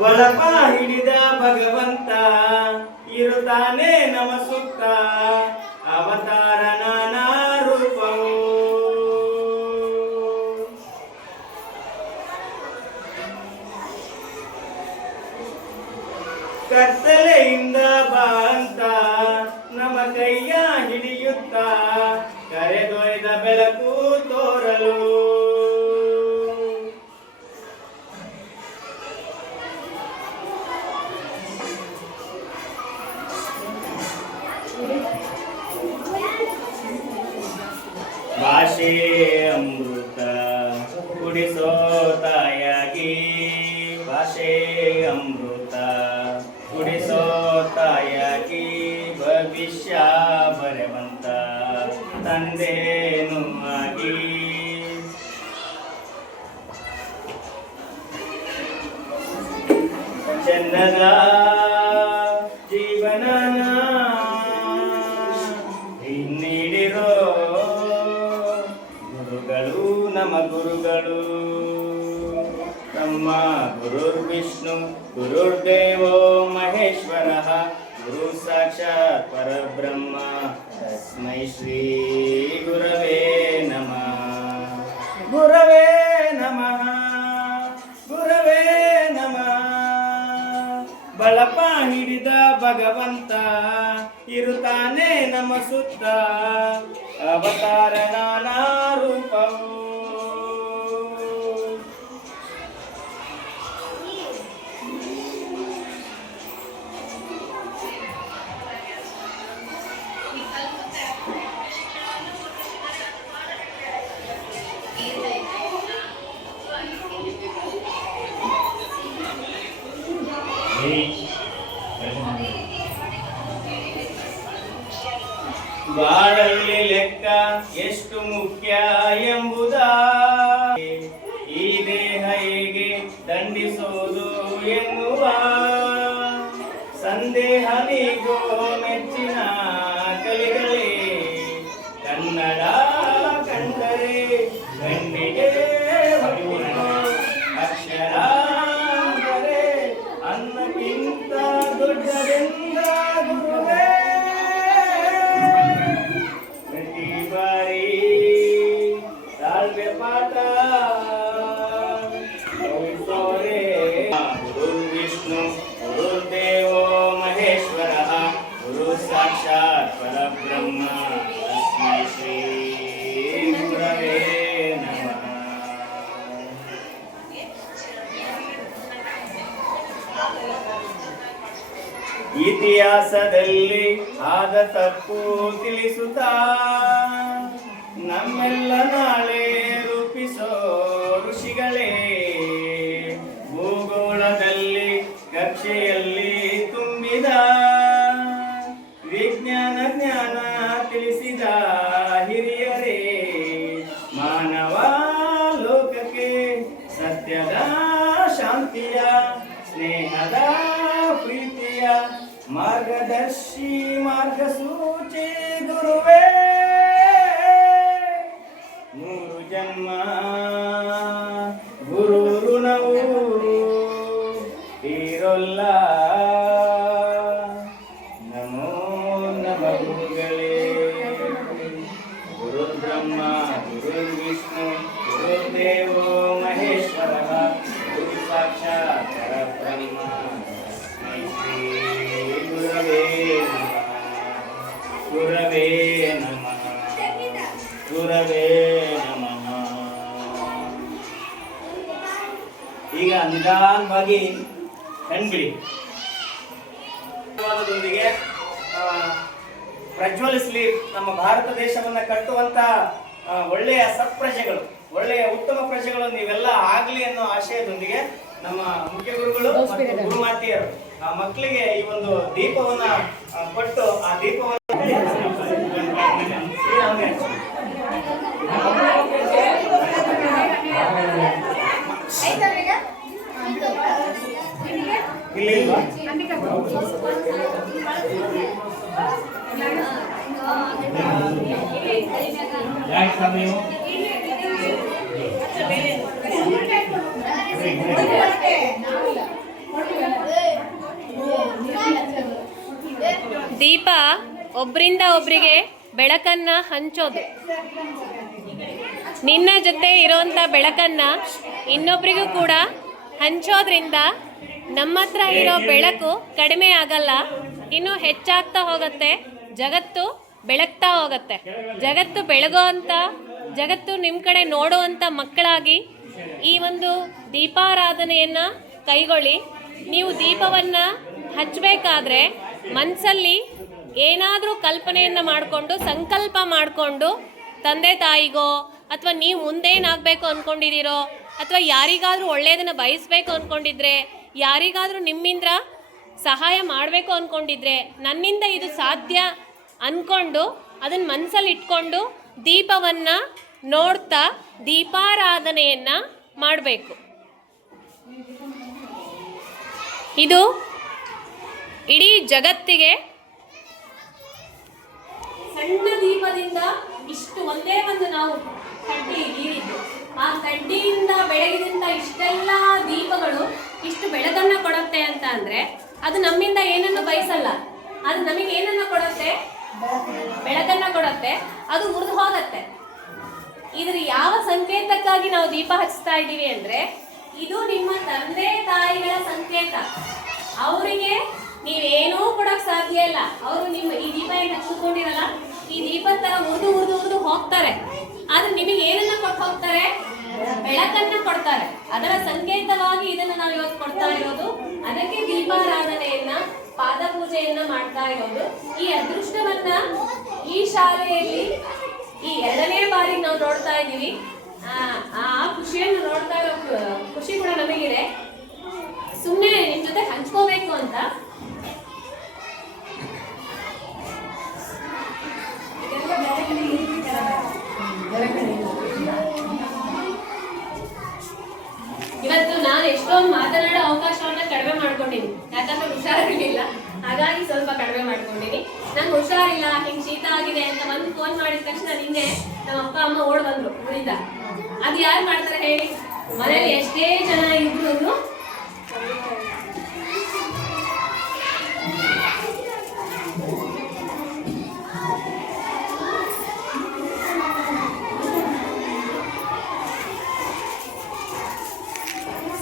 ಒಳಪ ಹಿಡಿದ ಭಗವಂತ ಇರುತ್ತಾನೆ ನಮ ಸುತ್ತ ಅವತಾರ ನಾನಾ ರೂಪವು ಕತ್ತಲೆಯಿಂದ ಬಾಂತ ನಮ್ಮ ಕೈಯ ಹಿಡಿಯುತ್ತ ಕರೆದೊಯ್ದ ಬೆಳಕು ತೋರಲು ಭಾಷೆ ಅಮೃತ ಕುಡಿಸೋ ತಾಯಾಗಿ ಭಾಷೆ ಅಮೃತ ಕುಡಿಸೋ ತಾಯಾಗಿ ಭವಿಷ್ಯ ಬರೆವಂತ ತಂದೆನೂ ಆಗಿ ಚಂದದ ಜೀವನನ ನೀಡಿರೋ ಗುರುಗಳು ನಮ್ಮ ಗುರುಗಳು ನಮ್ಮ ಗುರುರ್ ವಿಷ್ಣು ಗುರುರ್ದೇವೋ ಮಹೇಶ್ವರ ಗುರು ಸಾಕ್ಷಾತ್ ಪರಬ್ರಹ್ಮ ತಸ್ಮೈ ಶ್ರೀ ಗುರವೇ ನಮಃ ಗುರವೇ ನಮಃ ಗುರವೇ ನಮಃ ಬಳಪ ಹಿಡಿದ ಭಗವಂತ ಇರುತ್ತಾನೆ ನಮ್ಮ ಸುತ್ತ ಅವತಾರ ನಾನಾ ರೂಪವು ಬಾಳಲ್ಲಿ ಲೆಕ್ಕ ಎಷ್ಟು ಮುಖ್ಯ ಎಂಬುದ ಈ ದೇಹ ಹೇಗೆ ದಂಡಿಸೋದು ಎನ್ನುವ ಸಂದೇಹ ನೀಗೋ ಮೆಚ್ಚಿನ ಕಲಿಗಳೇ ಕನ್ನಡ ಕಂಡರೆ ಕಣ್ಣಿಗೆ ಅಕ್ಷರ ಅಂದರೆ ಅನ್ನಕ್ಕಿಂತ ದೊಡ್ಡದೆಂದ ಗುರುವೇ ಪ್ರತಿ ಬಾರಿ ತಾಳ್ಮೆ ಪಾಠ ಕವಿಸೋರೆ ಗುರು ವಿಷ್ಣು ಗುರುದೇವೋ ಮಹೇಶ್ವರ ಗುರು ಸಾಕ್ಷಾತ್ ಪರಬ್ರಹ್ಮ ತಸ್ಮೈ ಶ್ರೀ ಗುರವೇ ನಮಃ ಇತಿಹಾಸದಲ್ಲಿ ಆದ ತಪ್ಪು ತಿಳಿಸುತ್ತಾ ನಮ್ಮೆಲ್ಲ ನಾಳೆ ರೂಪಿಸೋ ಋಷಿಗಳೇ ಭೂಗೋಳದಲ್ಲಿ ಕಕ್ಷೆಯಲ್ಲಿ ತುಂಬಿದ ವಿಜ್ಞಾನ ಜ್ಞಾನ ತಿಳಿಸಿದ ಹಿರಿಯರೇ ಮಾನವ ಲೋಕಕ್ಕೆ ಸತ್ಯದ ಶಾಂತಿಯ ಸ್ನೇಹದ ಪ್ರೀತಿಯ ಮಾರ್ಗದರ್ಶಿ ಮಾರ್ಗಸೂಚಿ ಗುರುವೇ ನೂರು ಜನ್ಮ ಗುರು ಋಣವು ತೀರೊಲ್ಲ ನಮೋ ನಮ ಗುರುಗಳೇ ಗುರು ಬ್ರಹ್ಮ ಗುರು ವಿಷ್ಣು ಗುರುದೇವೋ ಮಹೇಶ್ವರ ಗುರು ಸಾಕ್ಷಾತ್ ಪರಬ್ರಹ್ಮ ತಸ್ಮೈ ಶ್ರೀ ಗುರವೇ ನಮಃ ಗುರವೇ ನಮಃ ಗುರವೇ ನಮಃ. ಈಗ ನಿಧಾನವಾಗಿ ಕಣ್ಬಿಡಿ ಪ್ರಜ್ವಲಿಸಲಿ ನಮ್ಮ ಭಾರತ ದೇಶವನ್ನ ಕಟ್ಟುವಂತ ಒಳ್ಳೆಯ ಸತ್ಪ್ರಜೆಗಳು ಒಳ್ಳೆಯ ಉತ್ತಮ ಪ್ರಜೆಗಳು ನೀವೆಲ್ಲ ಆಗ್ಲಿ ಅನ್ನೋ ಆಶಯದೊಂದಿಗೆ ನಮ್ಮ ಮುಖ್ಯ ಗುರುಗಳು ಮತ್ತು ಗುರುಮಾತೆಯರು ಆ ಮಕ್ಕಳಿಗೆ ಈ ಒಂದು ದೀಪವನ್ನ ಕೊಟ್ಟು ಆ ದೀಪವನ್ನು ಯಾಕೆ ದೀಪ ಒಬ್ಬರಿಂದ ಒಬ್ಬರಿಗೆ ಬೆಳಕನ್ನ ಹಂಚೋದು. ನಿನ್ನ ಜೊತೆ ಇರೋಂಥ ಬೆಳಕನ್ನ ಇನ್ನೊಬ್ರಿಗೂ ಕೂಡ ಹಂಚೋದ್ರಿಂದ ನಮ್ಮ ಹತ್ರ ಇರೋ ಬೆಳಕು ಕಡಿಮೆ ಆಗಲ್ಲ, ಇನ್ನೂ ಹೆಚ್ಚಾಗ್ತಾ ಹೋಗುತ್ತೆ. ಜಗತ್ತು ಬೆಳಗ್ತಾ ಹೋಗುತ್ತೆ. ಜಗತ್ತು ಬೆಳಗೋ ಅಂಥ, ಜಗತ್ತು ನಿಮ್ಮ ಕಡೆ ನೋಡುವಂಥ ಮಕ್ಕಳಾಗಿ ಈ ಒಂದು ದೀಪಾರಾಧನೆಯನ್ನು ಕೈಗೊಳ್ಳಿ. ನೀವು ದೀಪವನ್ನು ಹಚ್ಚಬೇಕಾದ್ರೆ ಮನಸ್ಸಲ್ಲಿ ಏನಾದರೂ ಕಲ್ಪನೆಯನ್ನು ಮಾಡಿಕೊಂಡು, ಸಂಕಲ್ಪ ಮಾಡಿಕೊಂಡು, ತಂದೆ ತಾಯಿಗೋ ಅಥವಾ ನೀವು ಮುಂದೇನಾಗಬೇಕು ಅಂದ್ಕೊಂಡಿದ್ದೀರೋ ಅಥವಾ ಯಾರಿಗಾದರೂ ಒಳ್ಳೆಯದನ್ನು ಬಯಸಬೇಕು ಅಂದ್ಕೊಂಡಿದ್ರೆ, ಯಾರಿಗಾದರೂ ನಿಮ್ಮಿಂದ ಸಹಾಯ ಮಾಡಬೇಕು ಅಂದ್ಕೊಂಡಿದ್ರೆ, ನನ್ನಿಂದ ಇದು ಸಾಧ್ಯ ಅಂದ್ಕೊಂಡು ಅದನ್ನು ಮನಸ್ಸಲ್ಲಿ ಇಟ್ಕೊಂಡು ದೀಪವನ್ನು ನೋಡ್ತಾ ದೀಪಾರಾಧನೆಯನ್ನು ಮಾಡಬೇಕು. ಇದು ಇಡೀ ಜಗತ್ತಿಗೆ ಸಣ್ಣ ದೀಪದಿಂದ ಇಷ್ಟು ಒಂದೇ ಒಂದು ನಾವು ಕಡ್ಡಿ ನೀರಿದ್ದು, ಆ ಕಡ್ಡಿಯಿಂದ ಬೆಳಗಿದಂಥ ಇಷ್ಟೆಲ್ಲ ದೀಪಗಳು ಇಷ್ಟು ಬೆಳಕನ್ನು ಕೊಡುತ್ತೆ ಅಂತ ಅಂದರೆ ಅದು ನಮ್ಮಿಂದ ಏನನ್ನು ಬಯಸಲ್ಲ. ಅದು ನಮಗೆ ಏನನ್ನು ಕೊಡುತ್ತೆ? ಬೆಳಕನ್ನು ಕೊಡುತ್ತೆ. ಅದು ಉರಿದು ಹೋಗತ್ತೆ. ಇದ್ರ ಯಾವ ಸಂಕೇತಕ್ಕಾಗಿ ನಾವು ದೀಪ ಹಚ್ತಾ ಇದ್ದೀವಿ ಅಂದರೆ, ಇದು ನಿಮ್ಮ ತಂದೆ ತಾಯಿಗಳ ಸಂಕೇತ. ಅವರಿಗೆ ನೀವೇನೂ ಕೊಡೋಕೆ ಸಾಧ್ಯ ಇಲ್ಲ. ಅವರು ನಿಮ್ಮ ಈ ದೀಪ ಏನು ಹಚ್ಚಿಕೊಂಡಿರಲ್ಲ, ಈ ದೀಪದ ಥರ ಉರಿದು ಹೋಗ್ತಾರೆ. ಆದ್ರೆ ನಿಮಗೆ ಏನನ್ನ ಕೊಟ್ಟು ಹೋಗ್ತಾರೆ? ಬೆಳಕನ್ನ ಕೊಡ್ತಾರೆ. ಅದರ ಸಂಕೇತವಾಗಿ ಇದನ್ನ ನಾವು ಇವತ್ತು ಕೊಡ್ತಾ ಇರೋದು. ಅದಕ್ಕೆ ದೀಪಾರಾಧನೆಯನ್ನ, ಪಾದ ಪೂಜೆಯನ್ನ ಮಾಡ್ತಾ ಇರೋದು. ಈ ಅದೃಷ್ಟವನ್ನ ಈ ಶಾಲೆಯಲ್ಲಿ ಈ 2ನೇ ಬಾರಿಗೆ ನಾವು ನೋಡ್ತಾ ಇದ್ದೀವಿ. ಆ ಖುಷಿಯನ್ನು ನೋಡ್ತಾ ಇರೋ ಖುಷಿ ಕೂಡ ನಮಗಿದೆ. ಸುಮ್ಮನೆ ನಿಮ್ ಜೊತೆ ಹಂಚ್ಕೋಬೇಕು ಅಂತ. ಇವತ್ತು ನಾನು ಎಷ್ಟೊಂದು ಮಾತನಾಡೋ ಅವಕಾಶವನ್ನ ಕಡಿಮೆ ಮಾಡ್ಕೊಂಡಿನಿ. ಯಾಕಂದ್ರೆ ಹುಷಾರಿರ್ಲಿಲ್ಲ, ಹಾಗಾಗಿ ಸ್ವಲ್ಪ ಕಡಿಮೆ ಮಾಡ್ಕೊಂಡಿನಿ. ನಂಗೆ ಹುಷಾರಿಲ್ಲ, ಹಿಂಗ್ ಶೀತ ಆಗಿದೆ ಅಂತ ಒಂದು ಫೋನ್ ಮಾಡಿದ ತಕ್ಷಣ ನಿನ್ನೆ ನಮ್ಮ ಅಪ್ಪ ಅಮ್ಮ ಓಡ್ ಬಂದ್ರು ಊರಿಂದ. ಅದು ಯಾರು ಮಾಡ್ತಾರೆ ಹೇಳಿ? ಮನೇಲಿ ಎಷ್ಟೇ ಜನ ಇದ್ರು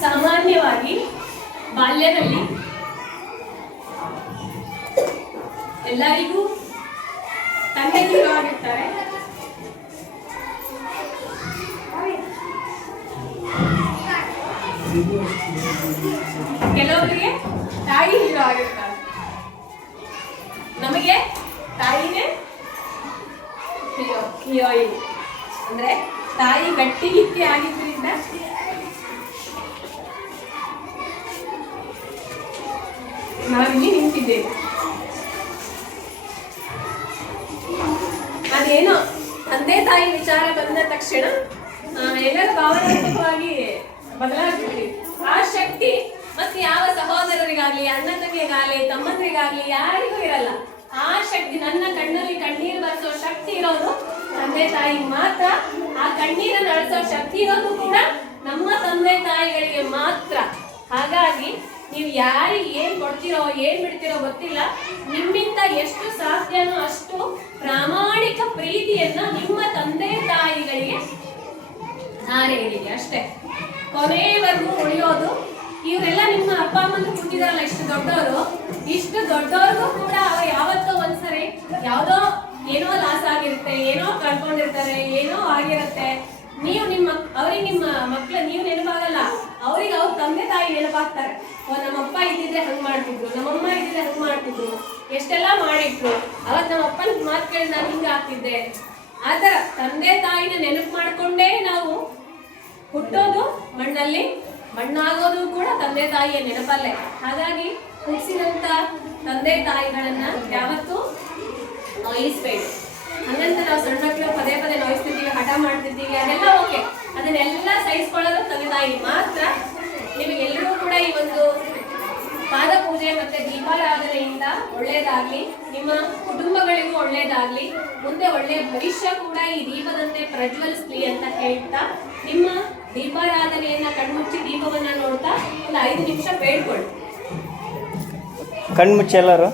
ಸಾಮಾನ್ಯವಾಗಿ ಬಾಲ್ಯದಲ್ಲಿ ಎಲ್ಲರಿಗೂ ತಂದೆಯರು ಆಗಿರ್ತಾರೆ. ಕೆಲವರಿಗೆ ತಾಯಿ ಹೀರೋ ಆಗಿರ್ತಾರೆ. ನಮಗೆ ತಾಯಿನೇ ಹೀರೋಯಿನ್. ಅಂದ್ರೆ ತಾಯಿ ಗಟ್ಟಿ ಆಗಿದ್ರಿಂದ ನಾವಿಲ್ಲಿ ನಿಂತಿದ್ದೇವೆ. ಅದೇನೋ ತಂದೆ ತಾಯಿ ವಿಚಾರ ಬಂದ ತಕ್ಷಣ ಎಲ್ಲರೂ ಭಾವನಾತ್ಮಕವಾಗಿ ಬದಲಾಗ್ತೀವಿ. ಆ ಶಕ್ತಿ ಮತ್ತೆ ಯಾವ ಸಹೋದರರಿಗಾಗ್ಲಿ, ಅಣ್ಣ ತಂಗಿಗಾಗ್ಲಿ, ತಮ್ಮಂದ್ರಿಗಾಗ್ಲಿ ಯಾರಿಗೂ ಇರಲ್ಲ. ಆ ಶಕ್ತಿ, ನನ್ನ ಕಣ್ಣಲ್ಲಿ ಕಣ್ಣೀರು ಬರೆಸೋ ಶಕ್ತಿ ಇರೋದು ತಂದೆ ತಾಯಿ ಮಾತ್ರ. ಆ ಕಣ್ಣೀರನ್ನು ಅಳಿಸೋ ಶಕ್ತಿ ಇರೋದು ಕೂಡ ನಮ್ಮ ತಂದೆ ತಾಯಿಗಳಿಗೆ ಮಾತ್ರ. ಹಾಗಾಗಿ ನೀವು ಯಾರಿಗೆ ಏನ್ ಕೊಡ್ತೀರೋ ಏನ್ ಬಿಡ್ತೀರೋ ಗೊತ್ತಿಲ್ಲ, ನಿಮ್ಮಿಂದ ಎಷ್ಟು ಸಾಧ್ಯನೋ ಅಷ್ಟು ಪ್ರಾಮಾಣಿಕ ಪ್ರೀತಿಯನ್ನ ನಿಮ್ಮ ತಂದೆ ತಾಯಿಗಳಿಗೆ ಧಾರೆ ಎರಿಗೆ ಅಷ್ಟೇ. ಕೊನೆಯವರೆಗೂ ಉಳಿಯೋದು. ಇವರೆಲ್ಲ ನಿಮ್ಮ ಅಪ್ಪ ಅಮ್ಮಂದು ಕೂತಿದಾರಲ್ಲ, ಇಷ್ಟು ದೊಡ್ಡವ್ರಿಗೂ ಕೂಡ ಅವ್ರು ಯಾವತ್ತೋ ಒಂದ್ಸರಿ ಯಾವುದೋ ಏನೋ ಲಾಸ್ ಆಗಿರುತ್ತೆ, ಏನೋ ಕಳ್ಕೊಂಡಿರ್ತಾರೆ, ಏನೋ ಆಗಿರುತ್ತೆ. ನೀವು ಅವ್ರಿಗೆ ನಿಮ್ಮ ಮಕ್ಳು ನೀವು ನೆನಪಾಗಲ್ಲ, ಅವ್ರಿಗೆ ಅವ್ರ ತಂದೆ ತಾಯಿ ನೆನಪಾಗ್ತಾರೆ. ನಮ್ಮಪ್ಪ ಇದ್ದಿದ್ರೆ ಹಂಗ್ ಮಾಡ್ತಿದ್ರು, ನಮ್ಮಮ್ಮ ಇದ್ದಿದ್ರೆ ಹಂಗ್ ಮಾಡ್ತಿದ್ರು, ಎಷ್ಟೆಲ್ಲ ಮಾಡಿಟ್ರು, ಅವತ್ ನಮ್ಮ ಅಪ್ಪನ ಮಾತು ಕೇಳಿ ನಾನು ಹಿಂಗ ಆಗ್ತಿದ್ದೆ. ಆತರ ತಂದೆ ತಾಯಿನ ನೆನಪು ಮಾಡ್ಕೊಂಡೇ ನಾವು ಹುಟ್ಟೋದು ಮಣ್ಣಲ್ಲಿ, ಮಣ್ಣಾಗೋದು ಕೂಡ ತಂದೆ ತಾಯಿಯ ನೆನಪಲ್ಲೇ. ಹಾಗಾಗಿ ಹುಟ್ಟಿಸಿದಂತ ತಂದೆ ತಾಯಿಗಳನ್ನ ಯಾವತ್ತೂ ನೋಯಿಸ್ಬೇಡಿ. ಹಂಗಂತ ನಾವು ಸಣ್ಣ ಮಕ್ಕಳು ಪದೇ ಪದೇ ನೋಯಿಸ್ತಿರ್ತೀವಿ, ಹಠ ಮಾಡ್ತಿರ್ತೀವಿ, ಅದೆಲ್ಲ ಓಕೆ. ಅದನ್ನೆಲ್ಲ ಸಹಿಸ್ಕೊಳ್ಳೋದು ತಂದೆ ತಾಯಿ ಮಾತ್ರ. ನಿಮಗೆಲ್ಲರೂ ಕೂಡ ಈ ಒಂದು ಪಾದ ಪೂಜೆ ಮತ್ತೆ ದೀಪಾರಾಧನೆಯಿಂದ ಒಳ್ಳೇದಾಗ್ಲಿ, ನಿಮ್ಮ ಕುಟುಂಬಗಳಿಗೂ ಒಳ್ಳೇದಾಗ್ಲಿ, ಮುಂದೆ ಒಳ್ಳೆಯ ಭವಿಷ್ಯ ಕೂಡ ಈ ದೀಪದಂತೆ ಪ್ರಜ್ವಲಿಸ್ಲಿ ಅಂತ ಹೇಳ್ತಾ ನಿಮ್ಮ ದೀಪಾರಾಧನೆಯನ್ನ ಕಣ್ಮುಚ್ಚಿ ದೀಪವನ್ನ ನೋಡ್ತಾ ಒಂದು 5 ನಿಮಿಷ ಬೇಡ್ಕೊಳ್ಳಿ. ಕಣ್ಮುಚ್ಚಿ ಎಲ್ಲರೂ.